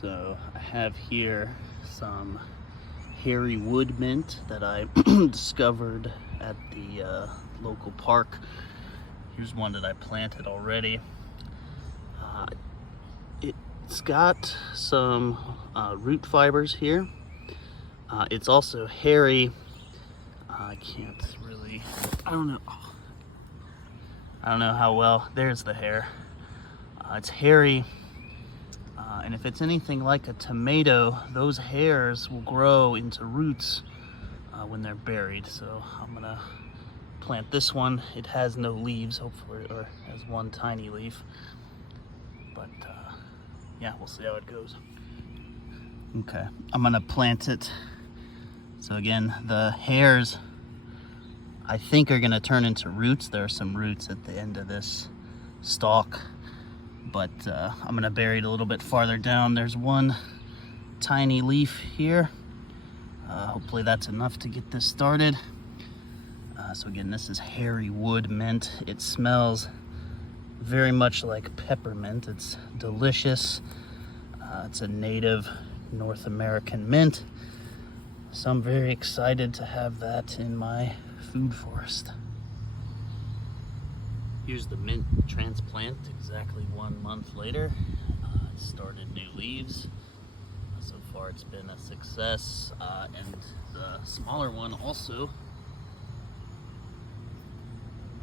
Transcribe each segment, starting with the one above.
So I have here some hairy wood mint that I discovered at the local park. Here's one that I planted already. It's got some root fibers here. It's also hairy. I don't know how well. There's the hair. It's hairy. And if it's anything like a tomato, those hairs will grow into roots when they're buried. So I'm gonna plant this one. It has no leaves, hopefully, or has one tiny leaf. But yeah, we'll see how it goes. Okay, I'm gonna plant it. So again, the hairs I think are gonna turn into roots. There are some roots at the end of this stalk, but I'm gonna bury it a little bit farther down. There's one tiny leaf here. Hopefully that's enough to get this started. So again, this is hairy wood mint. It smells very much like peppermint. It's delicious. It's a native North American mint. So I'm very excited to have that in my food forest. Here's the mint transplant exactly 1 month later. It started new leaves. So far it's been a success. And the smaller one also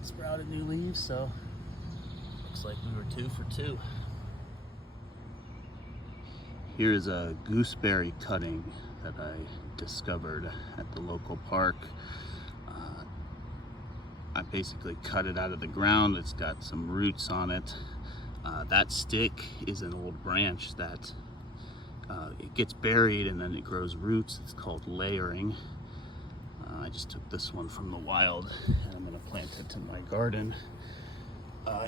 sprouted new leaves, so looks like we were 2 for 2. Here's a gooseberry cutting that I discovered at the local park. I basically cut it out of the ground. It's got some roots on it. That stick is an old branch that it gets buried and then it grows roots. It's called layering. I just took this one from the wild and I'm gonna plant it in my garden.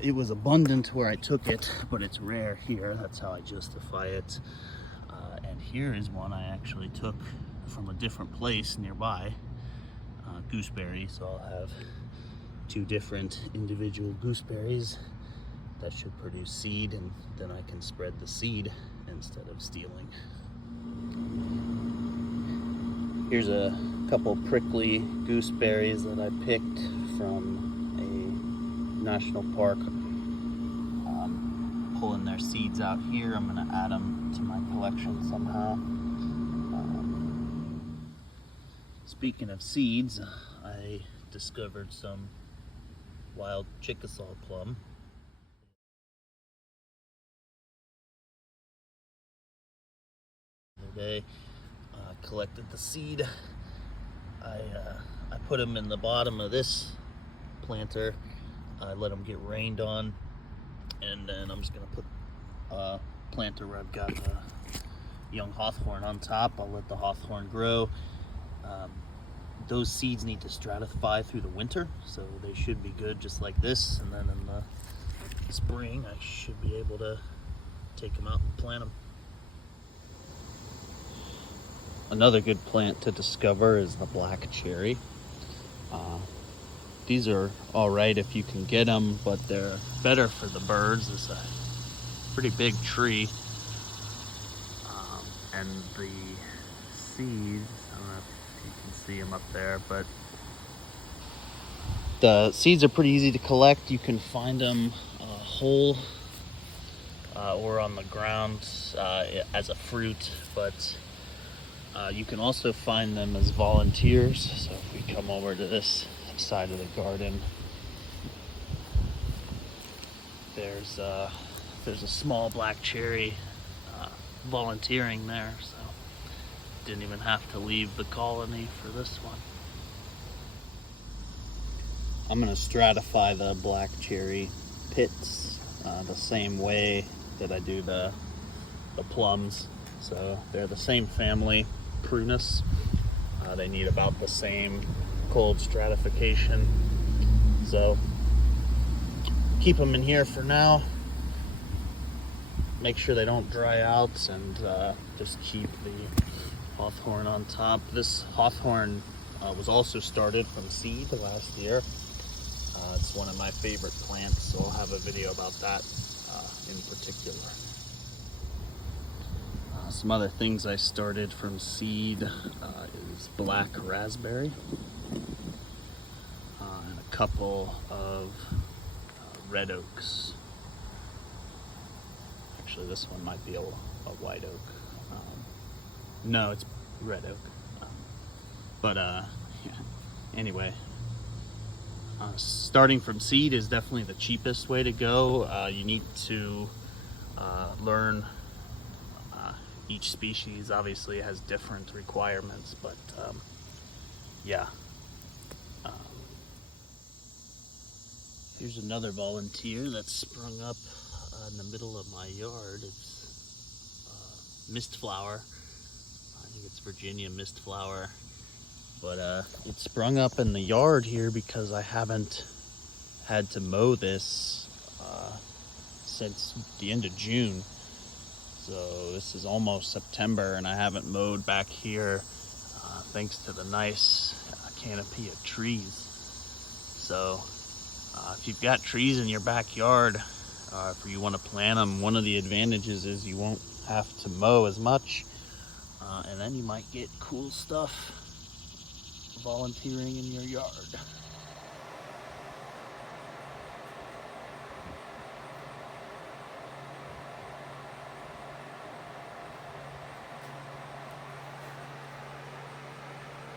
It was abundant where I took it, but it's rare here. That's how I justify it. And here is one I actually took from a different place nearby, gooseberry. So I'll have 2 different individual gooseberries that should produce seed, and then I can spread the seed instead of stealing. Here's a couple prickly gooseberries that I picked from a national park. Pulling their seeds out here. I'm gonna add them to my collection somehow. Speaking of seeds, I discovered some wild Chickasaw plum. The other day, collected the seed. I put them in the bottom of this planter. I let them get rained on, and then I'm just gonna put a planter where I've got the young hawthorn on top. I'll let the hawthorn grow. Those seeds need to stratify through the winter, so they should be good just like this, and then in the spring I should be able to take them out and plant them. Another good plant to discover is the black cherry. These are all right if you can get them, but they're better for the birds. It's a pretty big tree. And the seeds, I don't know if you can see them up there, but the seeds are pretty easy to collect. You can find them whole or on the ground as a fruit, but you can also find them as volunteers. So if we come over to this side of the garden, there's a small black cherry volunteering there, so didn't even have to leave the colony for this one. I'm gonna stratify the black cherry pits the same way that I do the plums. So they're the same family, Prunus. They need about the same cold stratification. So keep them in here for now. Make sure they don't dry out, and just keep the hawthorn on top. This hawthorn was also started from seed last year. It's one of my favorite plants, so I'll have a video about that in particular. Some other things I started from seed is black raspberry and a couple of red oaks. Actually, this one might be a white oak. No, it's red oak. Yeah. Anyway, starting from seed is definitely the cheapest way to go. You need to learn. Each species obviously has different requirements, but yeah. Here's another volunteer that's sprung up in the middle of my yard. It's mist flower. I think it's Virginia mist flower. But it sprung up in the yard here because I haven't had to mow this since the end of June. So this is almost September and I haven't mowed back here thanks to the nice canopy of trees. So if you've got trees in your backyard, if you want to plant them, one of the advantages is you won't have to mow as much, and then you might get cool stuff volunteering in your yard.